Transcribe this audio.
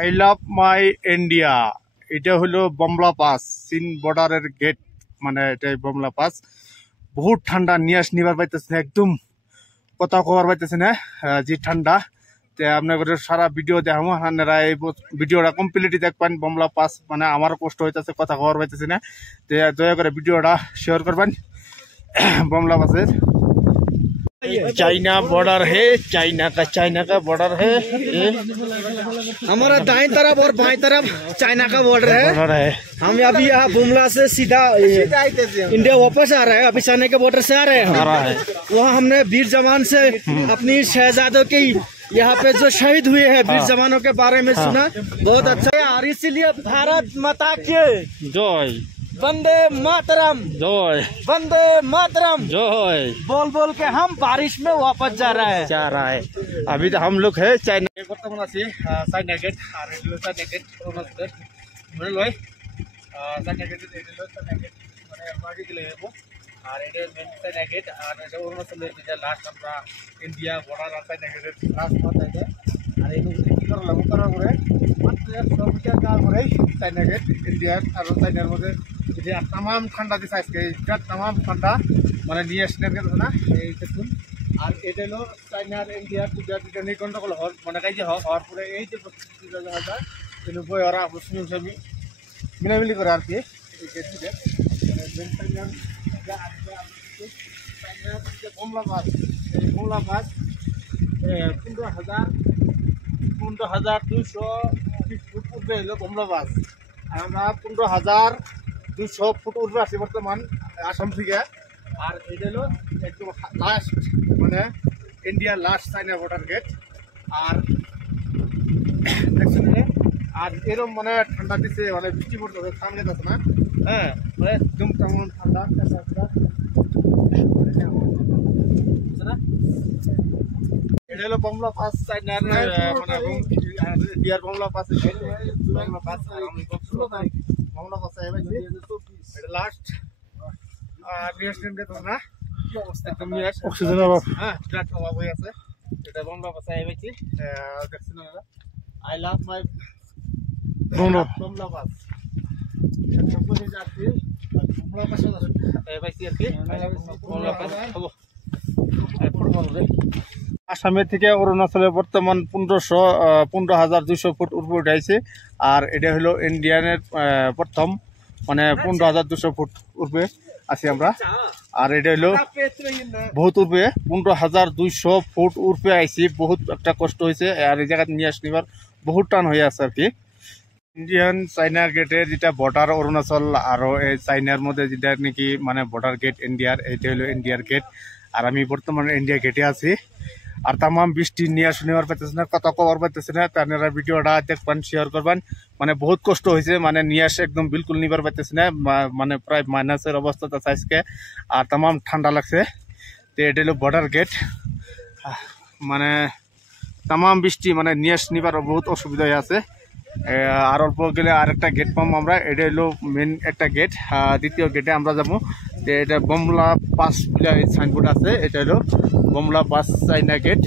I love my India. এটা হলো বমলা pass, চীন বর্ডারের গেট, মানে এটাই বমলা পাস। বহুত ঠান্ডা, নিয়াস নিবার পাইতেছে না, একদম কথা কবার পাইতেছে না, যে ঠান্ডা। আপনাদের সারা ভিডিও দেখাবো, আপনারা এই ভিডিওটা কমপ্লিটলি দেখবেন। বমলা পাস মানে আমারও কষ্ট হইতেছে, কথা কবার পাইতেছে না। দয়া করে ভিডিওটা শেয়ার করবেন। बमला पास चाइना बॉर्डर है, चाइना का बॉर्डर है। हमारा दाएं तरफ और बाएं तरफ चाइना का बॉर्डर है। हम अभी यहाँ बुमला से सीधा इंडिया वापस आ रहे हैं। अभी चाइना के बॉर्डर से आ रहे हैं। वहाँ हमने वीर जवान से अपनी शहजादों की यहाँ पे जो शहीद हुए हैं वीर जवानों के बारे में सुना, बहुत अच्छा है। और इसीलिए भारत माता के जय, वंदे मातरम, जय वंदे मातरम, जय बोल बोल के हम बारिश में वापस जा रहे हैं। अभी तो हम लोग है China China gate China gate China gate আর এটা চাইনা গেট, আর এটা অরুণাচলের যেটা লাস্ট আমরা ইন্ডিয়া বর্ডার আর চাইনা গেটের লাস্ট মাথা এটা। আর এই কি করলাম করার পরে মাত্র 100 মিটার যাওয়ার পরেই চাইনা গেট ইন্ডিয়ার আর চাইনার মধ্যে যে তামাম ঠান্ডা দিচ্ছে আজকে, এটা তামাম ঠান্ডা মানে নিয়ে আসলে না এই দেখুন। আর এটা হলো চাইনার ইন্ডিয়ার দুটা নিকন্ট্রোল হওয়ার মানে কাজ হওয়ার পরে এই যে জায়গাটা কিন্তু বই ওরা মুসলিম মিলামিলি করে আর কি এই গেটটিতে बमला पास 15,200 ফুট উঠবে হলো বমলা পাস। আর আমরা 15,200 ফুট উঠবে আছি বর্তমান আসাম থেকে। আর এটা হলো একদম লাস্ট মানে ইন্ডিয়ার লাস্ট চাইনা বর্ডার গেট। আর দেখছেন আর এরকম মানে ঠান্ডা দিচ্ছে, মানে বৃষ্টি পড়তে সামনে যাচ্ছে না, হ্যাঁ মানে একদম তেমন ঠান্ডা। এটা হলো বমলা পাস চাইনার মানে ইন্ডিয়ার বমলা পাস বমলা পাস বমলা পাস এটা লাস্ট নিউজিল্যান্ড গেট না একদম নিয়াস অক্সিজেন অভাব, হ্যাঁ বিরাট অভাব হয়ে আছে। এটা বমলা পাস আইবেছি দেখছেন আপনারা। আই লাভ মাই বমলা পাস সবকিছু যাচ্ছে বমলা পাস আইবেছি আর কি বমলা পাস হবো। আসামের থেকে অরুণাচলে বর্তমান 15,200 ফুট উপরে উঠাইছে। আর এটা হলো ইন্ডিয়ানের প্রথম মানে 15,200 ফুট উপরে আছি আমরা। আর এটা হলো বহুত উপরে 15,200 ফুট উপরে আইছি, বহুত একটা কষ্ট হয়েছে। আর এই জায়গায় নিয়ে আসনিবার বহুত টান হয়ে আছে আর কি। ইন্ডিয়ান চাইনা গেটের যেটা বর্ডার অরুণাচল আর এই চাইনার মধ্যে যেটা নাকি মানে বর্ডার গেট ইন্ডিয়ার, এইটা হলো ইন্ডিয়ার গেট। আর আমি বর্তমানে ইন্ডিয়া গেটে আছি। আর তামাম বৃষ্টি নিয়ে শুনিবার পাইতেছে না, কথা কবার পাইতেছে না। আপনারা ভিডিওটা দেখবেন, শেয়ার করবেন। মানে বহুত কষ্ট হয়েছে, মানে নিয়ে আসে একদম বিলকুল নিবার পাইতেছে না, মানে প্রায় মাইনাসের অবস্থাতে আজকে। আর তামাম ঠান্ডা লাগছে। তো এটা হলো বর্ডার গেট, মানে তামাম বৃষ্টি মানে নিয়ে নিবার বহুত অসুবিধা হয়ে আছে। আর অল্প গেলে আরেকটা গেট পাম আমরা, এটা হলো মেন একটা গেট। দ্বিতীয় গেটে আমরা যাবো। তো এটা বমলা পাস বলে সাইনবোর্ড আছে, এটা হলো বমলা পাস চাইনা গেট।